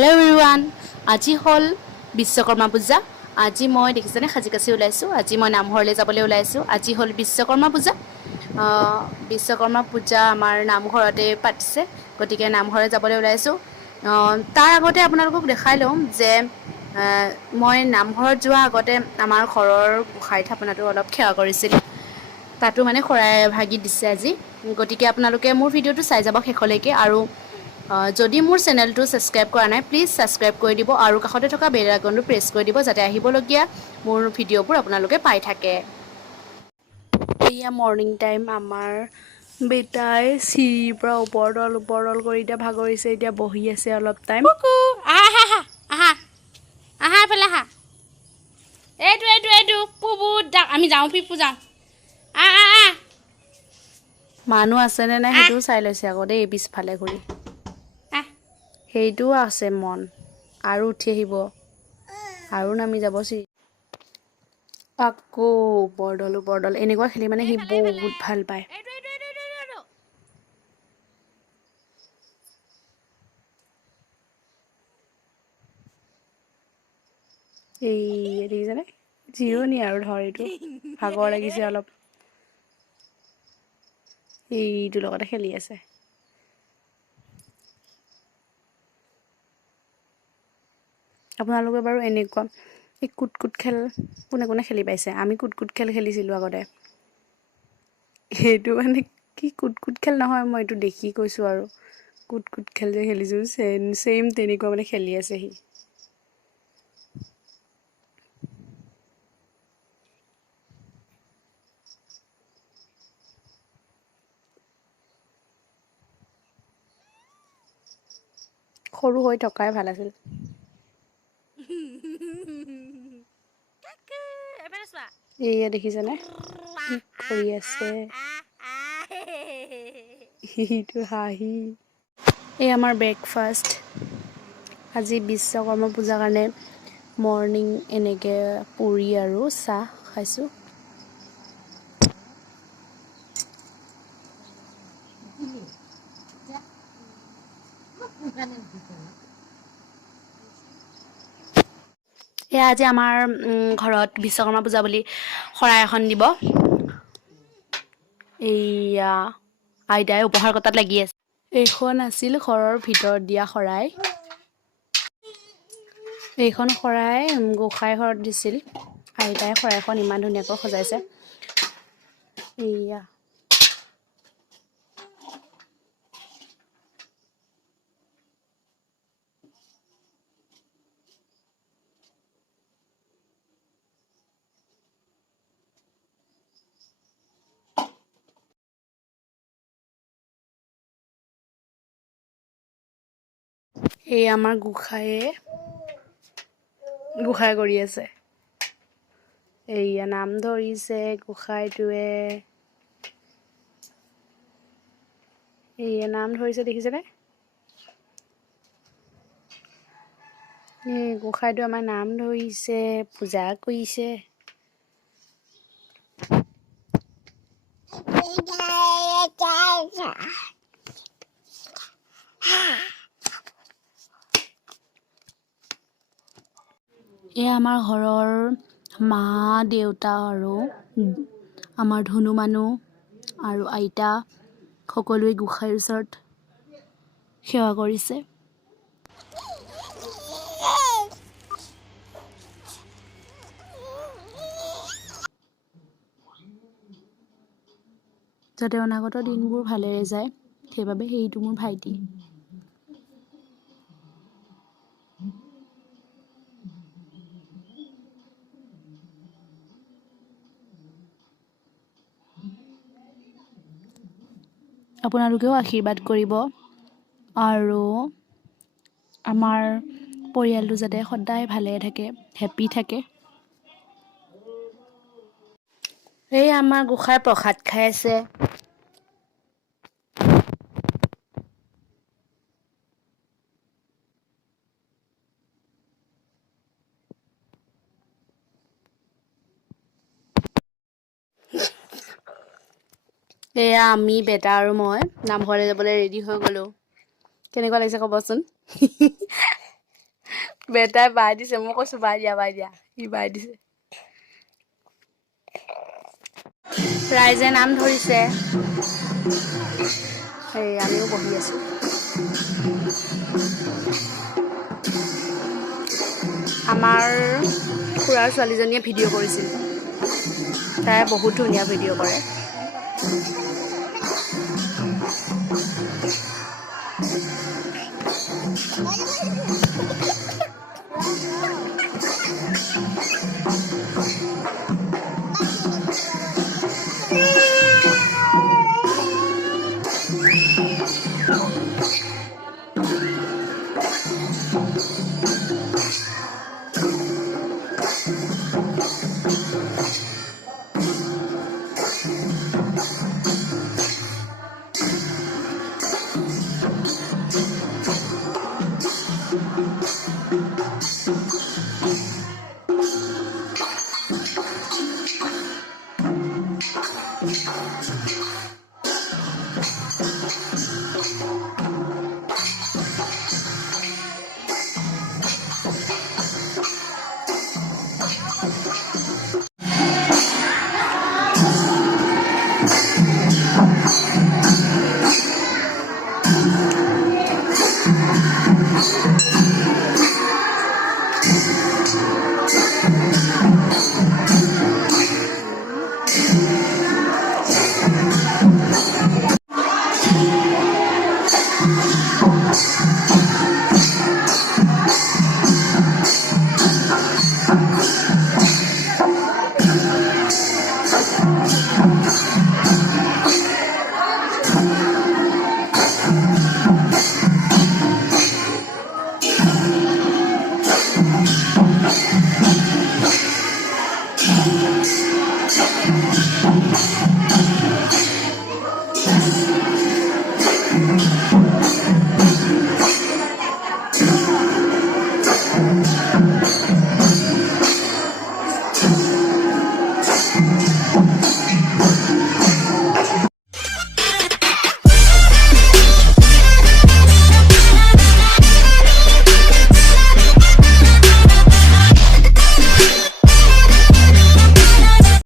Hello everyone. আজি হল বিশ্বকৰ্মা পূজা। আজি মই দেখিছেনে সাজি-কাছি ওলাইছো। আজি মই নামঘৰলৈ যাবলৈ ওলাইছো। আজি হল বিশ্বকৰ্মা পূজা। বিশ্বকৰ্মা পূজা আমাৰ নামঘৰতে পাতিছে। গতিকে নামঘৰলৈ যাবলৈ ওলাইছো। তাৰ আগতে আপোনালোকক দেখাই লওঁ যে মই নামঘৰত যোৱা আগতে আমাৰ ঘৰৰ গোসাঁই থাপনাটো অলপ সেৱা কৰিছিল। তাতো মানে শৰাই ভাগি দিছে আজি। গতিকে আপোনালোকে মোৰ ভিডিঅ'টো চাই যাব শেষলৈকে আৰু যদি মোৰ চেনেলটো ছাবস্ক্ৰাইব কৰা নাই প্লিজ ছাবস্ক্ৰাইব কৰি দিব আৰু কাষতে থকা বেল আইকনটো প্ৰেছ কৰি দিব যাতে আহিবলগীয়া মোৰ ভিডিঅ'বোৰ আপোনালোকে পাই থাকে। এয়া মৰ্ণিং টাইম আমাৰ বেটাই চিৰিৰ পৰা ওপৰতল কৰি এতিয়া ভাগৰিছে। এতিয়া বহি আছে অলপ টাইম। আহা এফালে আহা। এইটো আমি যাওঁ পিপু যাওঁ। মানুহ আছেনে নাই সেইটোও চাই লৈছে আকৌ দেই পিছফালে ঘূৰি। সেইটোও আছে মন আৰু উঠি আহিব আৰু নামি যাব চিৰি। আকৌ ওপৰদল এনেকুৱা খেলি মানে সি বহুত ভাল পায়। এই দেখিছেনে জিৰণি আৰু ধৰ এইটো ভাগৰ লাগিছে অলপ। এইটোৰ লগতে খেলি আছে। আপোনালোকে বাৰু এনেকুৱা এই কুট খেল কোনে খেলি পাইছে? আমি কুট খেল খেলিছিলোঁ আগতে। সেইটো মানে কি কুট খেল নহয়, মই এইটো দেখি কৈছোঁ আৰু কুট খেল যে খেলিছোঁ ছেইম তেনেকুৱা মানে খেলি আছে সি। সৰু হৈ থকাই ভাল আছিল। এয়া দেখিছেনে কি কৰি আছে? সিটো হাঁহি। এই আমাৰ ব্ৰেকফাষ্ট। আজি বিশ্বকৰ্মা পূজাৰ কাৰণে মৰ্ণিং এনেকৈ পুৰি আৰু চাহ খাইছোঁ। এয়া আজি আমাৰ ঘৰত বিশ্বকৰ্মা পূজা বুলি শৰাই এখন দিব। এইয়া আইতাই উপহাৰ কটাত লাগি আছে। এইখন আছিল ঘৰৰ ভিতৰত দিয়া শৰাই। এইখন শৰাই গোসাঁই ঘৰত দিছিল। আইতাই শৰাইখন ইমান ধুনীয়াকৈ সজাইছে। এইয়া এই আমাৰ গোসাঁই কৰি আছে। এইয়া নাম ধৰিছে গোসাঁইটোৱে। এইয়া নাম ধৰিছে দেখিছেনে? গোসাঁইটো আমাৰ নাম ধৰিছে, পূজা কৰিছে। এয়া আমাৰ ঘৰৰ মা দেউতা আৰু আমাৰ ধুনু মানুহ আৰু আইতা সকলোৱে গোসাঁইৰ ওচৰত সেৱা কৰিছে। যাতে অনাগত দিনবোৰ ভালেৰে যায় সেইবাবে সেইটো মোৰ ভাইটি। আপোনালোকেও আশীৰ্বাদ কৰিব আৰু আমাৰ পৰিয়ালটো যাতে সদায় ভালে থাকে, হেপী থাকে। এই আমাৰ গোসাঁই প্ৰসাদ খাই আছে। এয়া আমি বেটা আৰু মই নামঘৰলৈ যাবলৈ ৰেডি হৈ গ'লোঁ। কেনেকুৱা লাগিছে ক'বচোন? বেটাই বাই দিছে মই কৈছোঁ বাই দিয়া সি বাই দিছে ৰাইজে নাম ধৰিছে এই আমিও বহি আছোঁ আমাৰ খুৰাৰ ছোৱালীজনীয়ে ভিডিঅ' কৰিছিল তাই বহুত ধুনীয়া ভিডিঅ' কৰে